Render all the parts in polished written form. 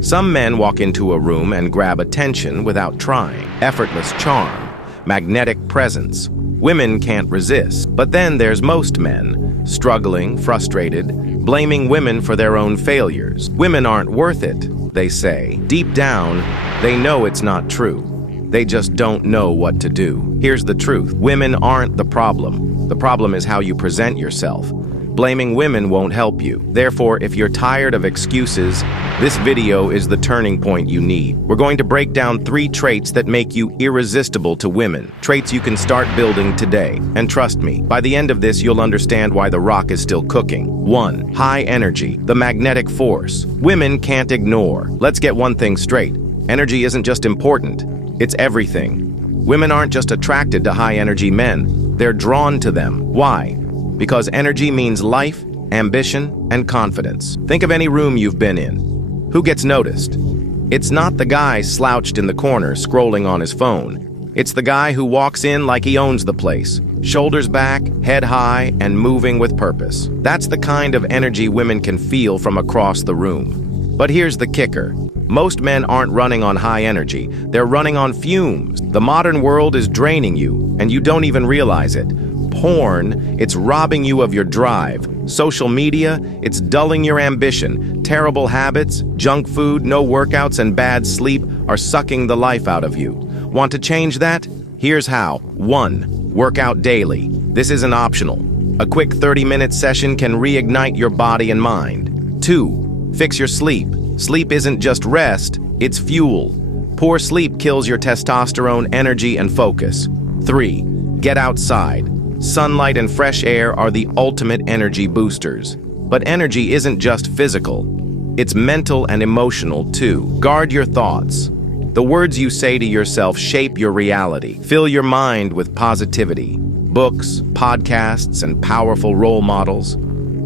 Some men walk into a room and grab attention without trying. Effortless charm, magnetic presence. Women can't resist. But then there's most men, struggling, frustrated, blaming women for their own failures. Women aren't worth it, they say. Deep down, they know it's not true. They just don't know what to do. Here's the truth. Women aren't the problem. The problem is how you present yourself. Blaming women won't help you. Therefore, if you're tired of excuses, this video is the turning point you need. We're going to break down 3 traits that make you irresistible to women. Traits you can start building today. And trust me, by the end of this, you'll understand why the rock is still cooking. 1. High energy, the magnetic force. Women can't ignore. Let's get one thing straight. Energy isn't just important, it's everything. Women aren't just attracted to high-energy men, they're drawn to them. Why? Because energy means life, ambition, and confidence. Think of any room you've been in. Who gets noticed? It's not the guy slouched in the corner scrolling on his phone. It's the guy who walks in like he owns the place, shoulders back, head high, and moving with purpose. That's the kind of energy women can feel from across the room. But here's the kicker. Most men aren't running on high energy, they're running on fumes. The modern world is draining you, and you don't even realize it. Porn, it's robbing you of your drive. Social media, it's dulling your ambition. Terrible habits, junk food, no workouts, and bad sleep are sucking the life out of you. Want to change that? Here's how. 1. Work out daily. This isn't optional. A quick 30-minute session can reignite your body and mind. 2. Fix your sleep. Sleep isn't just rest, it's fuel. Poor sleep kills your testosterone, energy, and focus. 3. Get outside. Sunlight and fresh air are the ultimate energy boosters. But energy isn't just physical. It's mental and emotional too. Guard your thoughts. The words you say to yourself shape your reality. Fill your mind with positivity. Books, podcasts, and powerful role models.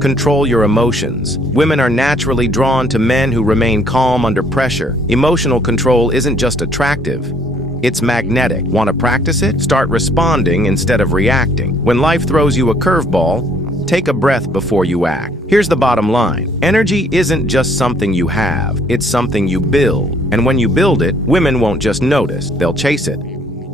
Control your emotions. Women are naturally drawn to men who remain calm under pressure. Emotional control isn't just attractive. It's magnetic. Want to practice it? Start responding instead of reacting. When life throws you a curveball, take a breath before you act. Here's the bottom line. Energy isn't just something you have, it's something you build. And when you build it, women won't just notice, they'll chase it.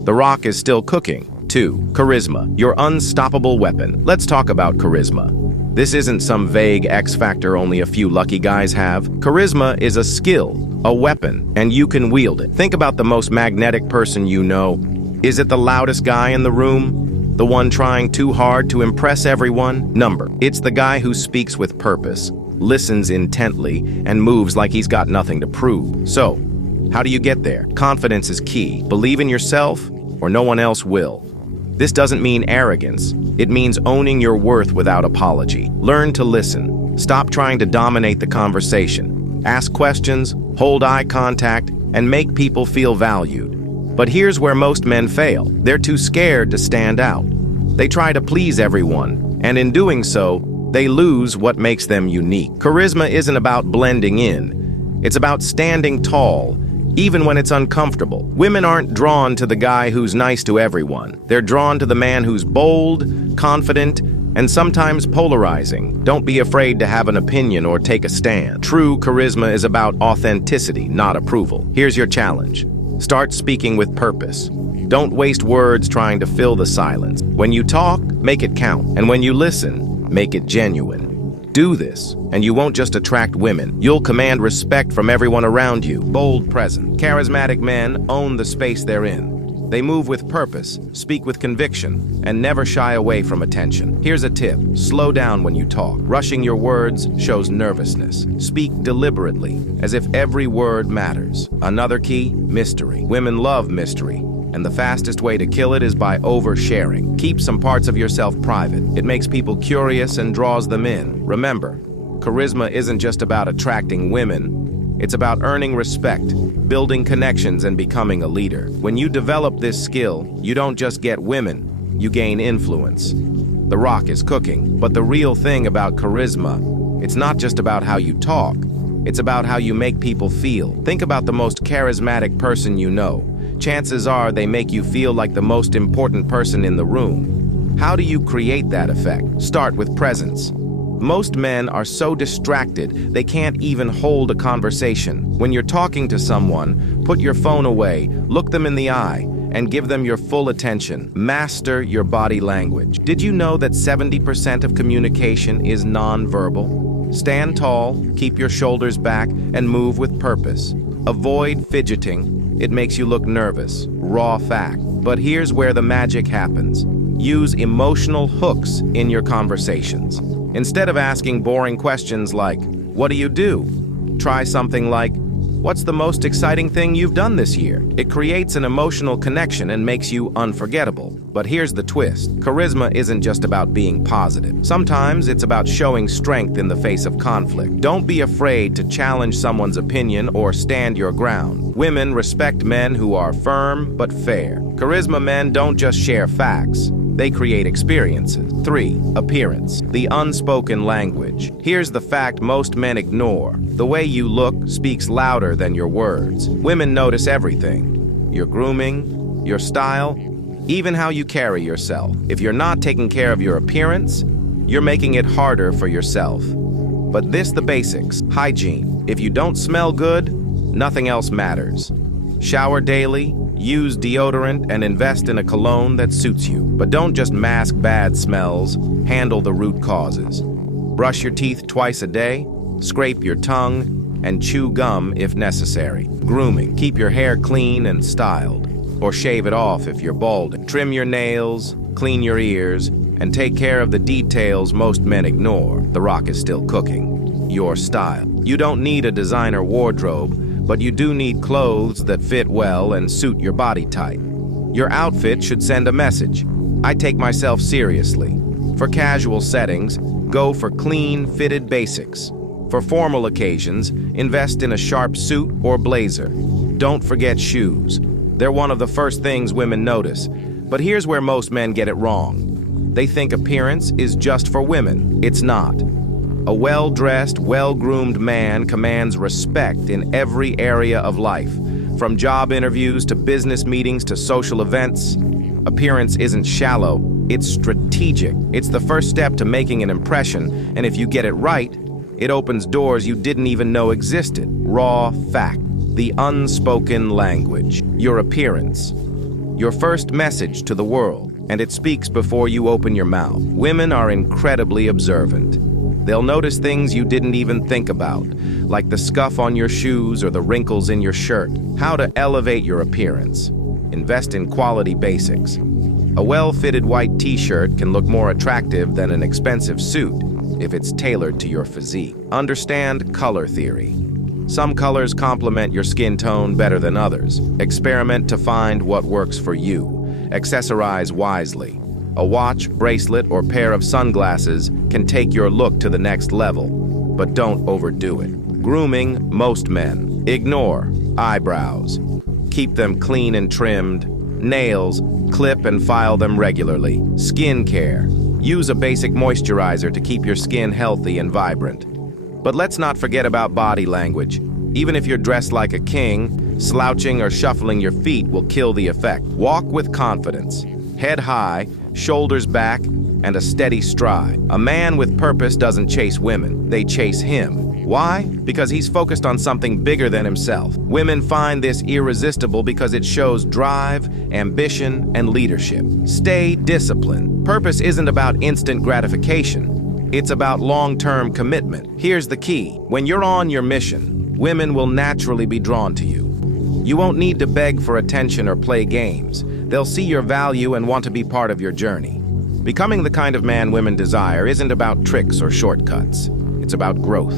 The rock is still cooking. 2. Charisma, your unstoppable weapon. Let's talk about charisma. This isn't some vague X factor only a few lucky guys have. Charisma is a skill, a weapon, and you can wield it. Think about the most magnetic person you know. Is it the loudest guy in the room? The one trying too hard to impress everyone? It's the guy who speaks with purpose, listens intently, and moves like he's got nothing to prove. So, how do you get there? Confidence is key. Believe in yourself, or no one else will. This doesn't mean arrogance. It means owning your worth without apology. Learn to listen. Stop trying to dominate the conversation. Ask questions, hold eye contact, and make people feel valued. But here's where most men fail. They're too scared to stand out. They try to please everyone, and in doing so, they lose what makes them unique. Charisma isn't about blending in. It's about standing tall, even when it's uncomfortable. Women aren't drawn to the guy who's nice to everyone. They're drawn to the man who's bold, confident, and sometimes polarizing. Don't be afraid to have an opinion or take a stand. True charisma is about authenticity, not approval. Here's your challenge. Start speaking with purpose. Don't waste words trying to fill the silence. When you talk, make it count. And when you listen, make it genuine. Do this, and you won't just attract women. You'll command respect from everyone around you. Bold presence. Charismatic men own the space they're in. They move with purpose, speak with conviction, and never shy away from attention. Here's a tip. Slow down when you talk. Rushing your words shows nervousness. Speak deliberately, as if every word matters. Another key, mystery. Women love mystery. And the fastest way to kill it is by oversharing. Keep some parts of yourself private. It makes people curious and draws them in. Remember, charisma isn't just about attracting women. It's about earning respect, building connections, and becoming a leader. When you develop this skill, you don't just get women, you gain influence. The rock is cooking, but the real thing about charisma, it's not just about how you talk. It's about how you make people feel. Think about the most charismatic person you know. Chances are they make you feel like the most important person in the room. How do you create that effect? Start with presence. Most men are so distracted they can't even hold a conversation. When you're talking to someone, put your phone away, look them in the eye, and give them your full attention. Master your body language. Did you know that 70% of communication is non-verbal? Stand tall, keep your shoulders back, and move with purpose. Avoid fidgeting. It makes you look nervous. Raw fact. But here's where the magic happens. Use emotional hooks in your conversations. Instead of asking boring questions like, "What do you do?" Try something like, "What's the most exciting thing you've done this year?" It creates an emotional connection and makes you unforgettable. But here's the twist. Charisma isn't just about being positive. Sometimes it's about showing strength in the face of conflict. Don't be afraid to challenge someone's opinion or stand your ground. Women respect men who are firm but fair. Charisma men don't just share facts. They create experiences. 3. Appearance. The unspoken language. Here's the fact most men ignore. The way you look speaks louder than your words. Women notice everything. Your grooming, your style, even how you carry yourself. If you're not taking care of your appearance, you're making it harder for yourself. But the basics. Hygiene. If you don't smell good, nothing else matters. Shower daily, use deodorant, and invest in a cologne that suits you. But don't just mask bad smells, handle the root causes. Brush your teeth twice a day, scrape your tongue, and chew gum if necessary. Grooming. Keep your hair clean and styled, or shave it off if you're balding. Trim your nails, clean your ears, and take care of the details most men ignore. The rock is still cooking. Your style. You don't need a designer wardrobe, but you do need clothes that fit well and suit your body type. Your outfit should send a message. I take myself seriously. For casual settings, go for clean, fitted basics. For formal occasions, invest in a sharp suit or blazer. Don't forget shoes. They're one of the first things women notice. But here's where most men get it wrong. They think appearance is just for women. It's not. A well-dressed, well-groomed man commands respect in every area of life, from job interviews to business meetings to social events. Appearance isn't shallow, it's strategic. It's the first step to making an impression, and if you get it right, it opens doors you didn't even know existed. Raw fact. The unspoken language. Your appearance. Your first message to the world, and it speaks before you open your mouth. Women are incredibly observant. They'll notice things you didn't even think about, like the scuff on your shoes or the wrinkles in your shirt. How to elevate your appearance. Invest in quality basics. A well-fitted white t-shirt can look more attractive than an expensive suit if it's tailored to your physique. Understand color theory. Some colors complement your skin tone better than others. Experiment to find what works for you. Accessorize wisely. A watch, bracelet, or pair of sunglasses can take your look to the next level, but don't overdo it. Grooming most men. Ignore eyebrows. Keep them clean and trimmed. Nails, clip and file them regularly. Skin care. Use a basic moisturizer to keep your skin healthy and vibrant. But let's not forget about body language. Even if you're dressed like a king, slouching or shuffling your feet will kill the effect. Walk with confidence. Head high, shoulders back, and a steady stride. A man with purpose doesn't chase women, they chase him. Why? Because he's focused on something bigger than himself. Women find this irresistible because it shows drive, ambition, and leadership. Stay disciplined. Purpose isn't about instant gratification. It's about long-term commitment. Here's the key. When you're on your mission, women will naturally be drawn to you. You won't need to beg for attention or play games. They'll see your value and want to be part of your journey. Becoming the kind of man women desire isn't about tricks or shortcuts. It's about growth.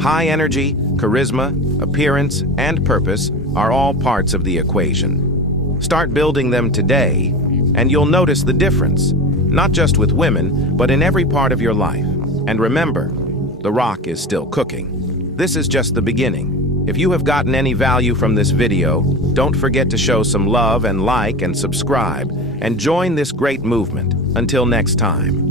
High energy, charisma, appearance, and purpose are all parts of the equation. Start building them today, and you'll notice the difference, not just with women, but in every part of your life. And remember, the rock is still cooking. This is just the beginning. If you have gotten any value from this video, don't forget to show some love and like and subscribe, and join this great movement. Until next time.